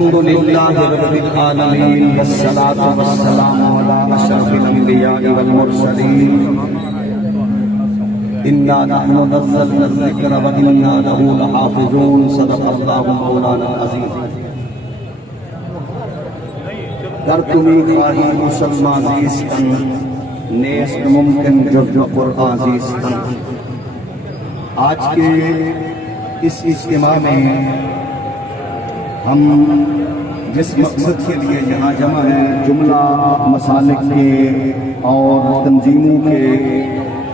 الحمد لله رب العالمين والصلاة والسلام على أشرف الأنبياء والمرسلين إنا نحن نزلنا الذكر وإنا له لحافظون صدق الله مولانا العظيم. در تمی خواہی مسلمان زیستن نیست ممکن جز قرآن زیستن. آج کے اس اجتماع میں ہم جس مقصد کے لیے یہاں جمع ہیں، جملہ مسالک کے اور تنظیموں کے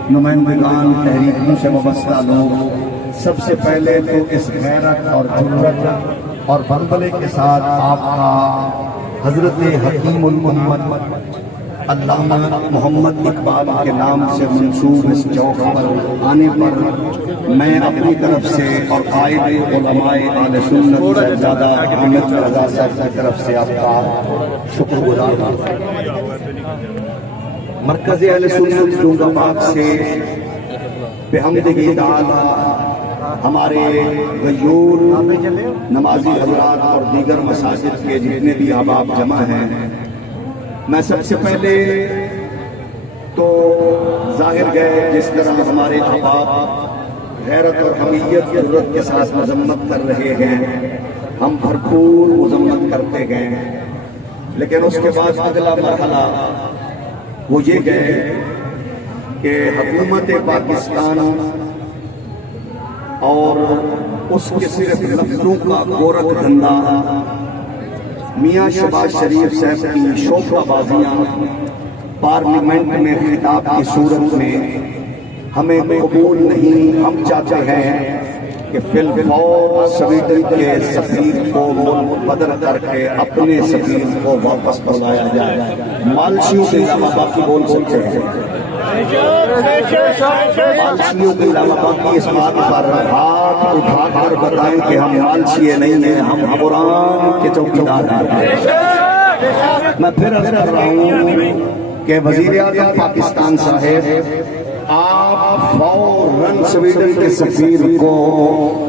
نمائندگان، تحریکوں سے وابستہ لوگ، سب سے پہلے تو اس غیرت اور جرأت اور بلبلے کے ساتھ آپ کا حضرت حکیم الامت علامہ محمد اقبال کے نام سے منسوب اس چوک پر آنے پر میں اپنی طرف سے اور قائد علماء اہل سنت زیادہ حامد رضا صاحب کی طرف سے آپ کا شکر گزار ہوں. مرکز اہل سنت ڈونگا پاک سے بحمدہ تعالی ہمارے غیور نمازی حضرات اور دیگر مساجد کے جتنے بھی احباب جمع ہیں، میں سب سے پہلے تو ظاہر گئے جس طرح ہمارے احباب غیرت اور حمیت جرأت کے ساتھ مذمت کر رہے ہیں، ہم بھرپور مذمت کرتے گئے، لیکن اس کے بعد اگلا مرحلہ وہ یہ گئے کہ حکومت پاکستان اور اس کے صرف لفظوں کا گورکھ دھندا، میاں شہباز شریف صاحب کی شوخہ بازیاں پارلیمنٹ میں خطاب کی صورت میں ہمیں قبول نہیں. ہم چاہتے ہیں کہ فی الفور سویڈن کے سفیر کو ملک بدر کر کے اپنے سفیر کو واپس بلایا جائے. مالشیوں کے علاوہ باقی بول سکتے ہیں، مالشیوں کے علاوہ باقی اس بات پر ہاتھ اٹھا کر بتائیں کہ ہم مالشیے نہیں ہیں، ہم حکمران کے چوکیدار ہیں. میں پھر عرض کر رہا ہوں کہ وزیر اعظم پاکستان صاحب، آپ فوراً سویڈن کے سفیر کو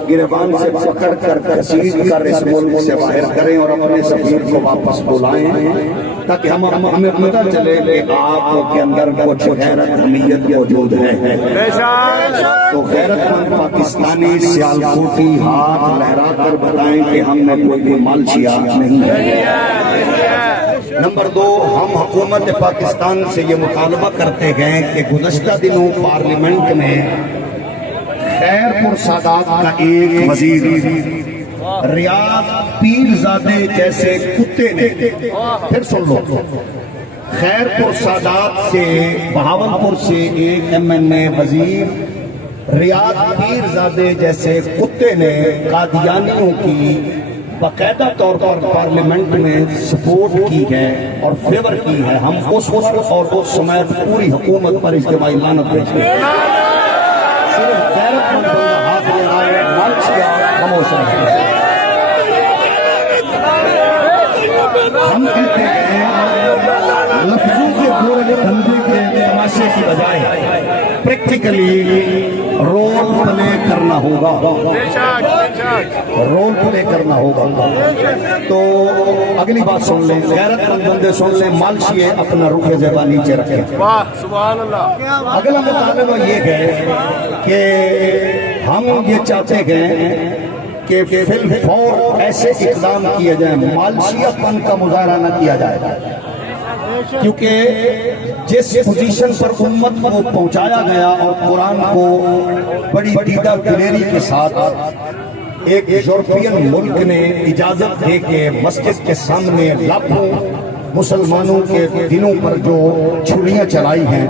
گریبان سے پکڑ کر کسیٹ کر اس ملک سے باہر کریں اور اپنے سفیر کو واپس بلائیں، تاکہ ہمیں پتہ چلے کہ آپ کے اندر کچھ غیرت حمیت موجود ہے. تو غیرت مند پاکستانی سیالکوٹی ہاتھ لہرا کر بتائیں کہ ہم نے کوئی مالشیا نہیں ہے. نمبر 2، ہم حکومت پاکستان سے یہ مطالبہ کرتے گئے کہ گزشتہ دنوں پارلیمنٹ میں خیر پور سادات کا ایک وزیر ریاض پیرزادے جیسے کتے نے، پھر سن لو، خیر پور سادات سے بہاولپور سے ایک MNA وزیر ریاض پیرزادے جیسے کتے نے قادیانیوں کی باقاعدہ طور پر پارلیمنٹ میں سپورٹ کی ہے اور فیور کی ہے. ہم اس وقت اور اس سمیت پوری حکومت پر اجتماعی لعنت بھیجتے ہیں. صرف غیرت مند بندہ ہاتھ لے آئے، مالشیا خاموش رہے. ہم کہتے ہیں لفظوں کے گورے دھندے کے تماشے کی بجائے پریکٹیکلی رول پلے کرنا ہوگا، رول پلے کرنا ہوگا. تو اگلی بات سن لیں، غیرت مند بندے سن لیں، مالشیے اپنا رخ زیبا نیچے رکھیں. اگلا مطالبہ یہ ہے کہ ہم یہ چاہتے ہیں کہ فی الفور ایسے اقدام کیے جائیں، مالشیا پن کا مظاہرہ نہ کیا جائے، کیونکہ جس پوزیشن پر امت کو پہنچایا گیا اور قرآن کو بڑی دیدہ دلیری کے ساتھ ایک یورپین ملک نے اجازت دے کے مسجد کے سامنے لاکھوں مسلمانوں کے دنوں پر جو چھریاں چلائی ہیں،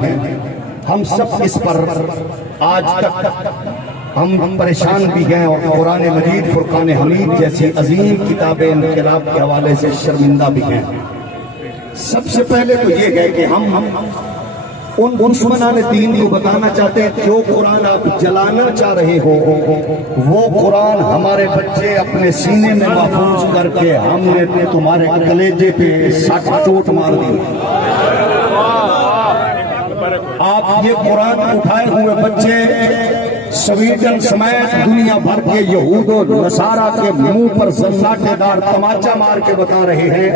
ہم سب اس پر آج تک ہم پریشان بھی ہیں اور قرآن مجید فرقان حمید جیسی عظیم کتاب انقلاب کے حوالے سے شرمندہ بھی ہیں. سب سے پہلے تو یہ ہے کہ ہم ان دشمنان دین کو بتانا چاہتے ہیں جو قرآن آپ جلانا چاہ رہے ہو وہ قرآن ہمارے بچے اپنے سینے میں محفوظ کر کے ہم نے تمہارے کلیجے پہ سٹ چوٹ مار دی. آپ یہ قرآن اٹھائے ہوئے بچے स्वीडन समेत दुनिया भर के यहूद और नसारा के मुंह पर सन्नाटेदार तमाचा मार के बता रहे हैं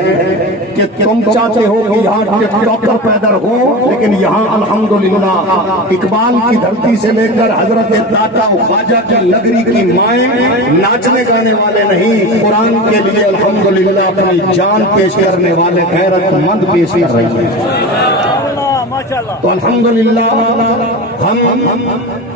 कि तुम चाहते हो कि यहाँ टिकटॉकर पैदा हो, लेकिन यहाँ अल्हम्दुलिल्लाह इकबाल की धरती से लेकर हजरत दाता ख्वाजा की नगरी की माएं नाचने गाने वाले नहीं, कुरान के लिए अल्हम्दुलिल्लाह अपनी जान पेश करने वाले गैरतमंद पेश कर रही है। तो अल्हम्दुलिल्लाह हम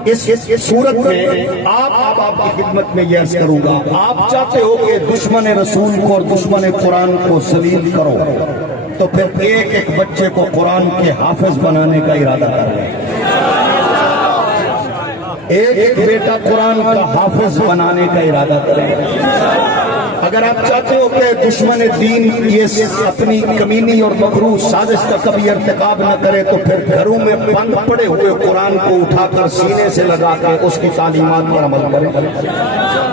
इस सूरत में आपकी खिदमत में ये अर्ज करूंगा, आप चाहते हो कि दुश्मन रसूल को और दुश्मन कुरान को जलील करो, तो फिर एक एक बच्चे को कुरान के हाफिज बनाने का इरादा कर रहे हैं। एक एक बेटा कुरान का हाफिज बनाने का इरादा करें। अगर आप चाहते हो कि दुश्मन दीन ये अपनी कमीनी और मकरूह साजिश का कभी इर्तिकाब न करे, तो फिर घरों में बंद पड़े हुए कुरान को उठाकर सीने से लगा कर उसकी तालीमात पर अमल करें।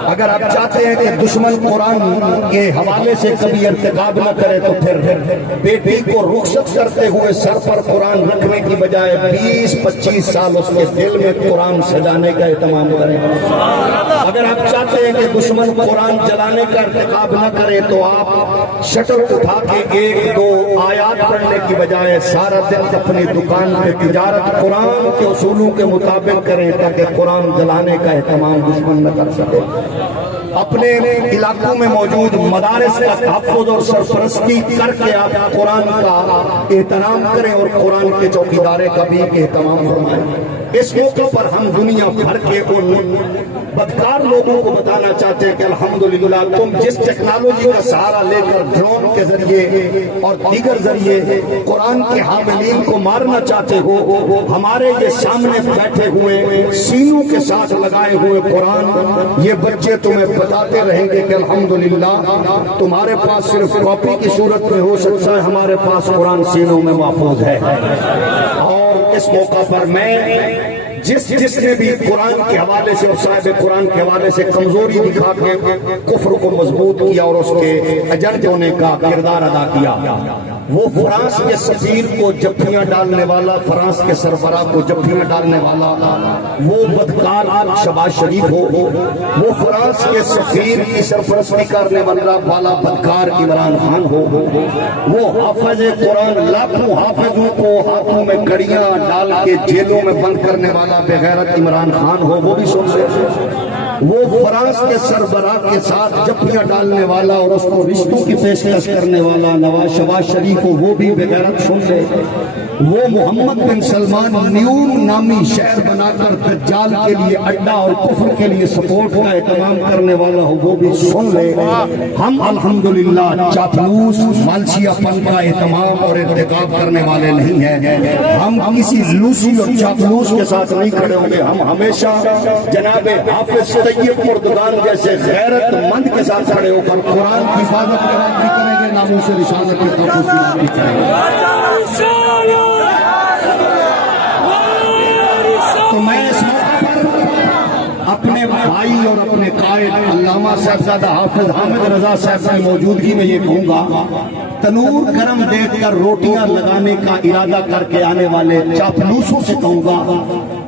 अगर आप चाहते हैं कि दुश्मन कुरान के हवाले से कभी इर्तिकाब न करे, तो फिर बेटी को रुखसत करते हुए सर पर कुरान रखने की बजाय 20-25 साल उसके दिल में कुरान सजाने का एहतमाम करें। अगर आप चाहते हैं कि दुश्मन कुरान जलाने का इर्तिकाब न करे, तो आप शटर उठा के 1-2 आयात पढ़ने की बजाय सारा दिन अपनी दुकान पे तिजारत कुरान के उसूलों के मुताबिक करें, ताकि कुरान जलाने का एहतमाम दुश्मन न कर सके। अपने इलाकों में मौजूद मदारिस का तहफ़्फ़ुज़ और सरपरस्ती करके आप कुरान का एहतराम करें और कुरान के चौकीदारे का भी एहतमाम फरमाएं। इस मौके पर हम दुनिया भर के उन बदकार लोगों को बताना चाहते हैं कि अल्हम्दुलिल्लाह तुम जिस टेक्नोलॉजी का सहारा लेकर ड्रोन के जरिए और दीगर जरिए कुरान के हामिलीन को मारना चाहते हो, हमारे ये सामने बैठे हुए सीनों के साथ लगाए हुए कुरान, ये बच्चे तुम्हें बताते रहेंगे कि अल्हम्दुलिल्लाह तुम्हारे पास सिर्फ कॉपी की सूरत में हो सकता है, हमारे पास कुरान सीनों में महफूज है। और इस मौका पर मैं जिसने भी कुरान के हवाले से और साहिब कुरान के हवाले से कमजोरी दिखा के कुफ्र को मजबूत किया और उसके एजेंट होने का किरदार अदा किया, वो फ्रांस के सफीर को जफ्फियां डालने वाला, फ्रांस के सरबराह को जफ्फियां डालने वाला वो बदकार शहबाज शरीफ हो, वो फ्रांस के सफीर की सरपरस्ती करने वाला बदकार इमरान खान हो, वो हाफिज कुरान लाखों हाफिजों को हाथों में कड़ियां डाल के जेलों में बंद करने वाला बेगैरत इमरान खान हो, वो भी सुन ले। वो फ्रांस के सरबराह के साथ जफ्फियां डालने वाला और उसको रिश्तों की पेशकश करने वाला शहबाज शरीफ को वो भी बेगैरत सुन ले। वो मोहम्मद बिन सलमान न्यूम नामी शहर बनाकर दज्जाल के लिए अड्डा और कुफ्र के लिए सपोर्ट का एहतमाम करने वाला हो, वो भी सुन ले। हम अल्हम्दुलिल्लाह चापलूस मालसियापन का एहतमाम और इर्तिकाब करने वाले नहीं हैं। हम किसी लूसी और चापलूस के साथ नहीं खड़े होंगे। हम हमेशा जनाब हाफिज तैयब मुर्दगान जैसे गैरतमंद के साथ खड़े होकर कुरान की हिफाजत करेंगे, नामूस रिसालत के तहफ़्फ़ुज़ की करेंगे। तो मैं इस मौके पर अपने भाई और अपने कायद अल्लामा साहबजादा हाफिज हामिद रजा साहब की मौजूदगी में ये कहूँगा, तनूर गरम देखकर रोटियां लगाने का इरादा करके आने वाले चापलूसों से कहूँगा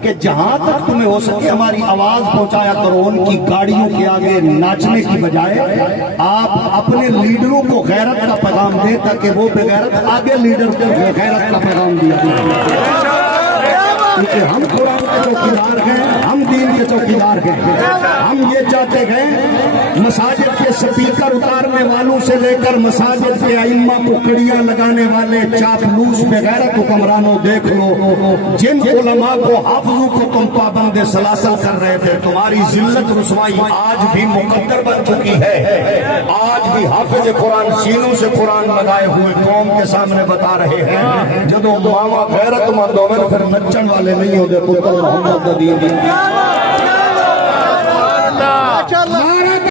कि जहां तक तुम्हें हो सके हमारी आवाज पहुंचाया करो। उनकी गाड़ियों के आगे नाचने की बजाय आप अपने लीडरों को गैरत का पैगाम दें, ताकि वो बेगैरत आगे लीडर को गैरत का पैगाम दिया। क्योंकि हम कुरान के चौकीदार हैं, हम दीन के चौकीदार हैं। हम ये चाहते हैं मसाजिद के स्पीकर उतारने वालों से लेकर मसाजिद के अइम्मा को कड़ियां लगाने वाले चापलूस बेगैरत हुक्मरानों, देख लो जिन उलमा को हाफिजों को तुम पाबंद सलासल कर रहे थे, तुम्हारी जिल्लत रुसवाई आज भी मुकद्दर बन चुकी है। आज भी हाफिज कुरान सीनों से कुरान लगाए हुए कौम के सामने बता रहे हैं, जदों मामा गैरतमंद होवे फिर नचण वाले नहीं होते पुत्र मोहम्मद दी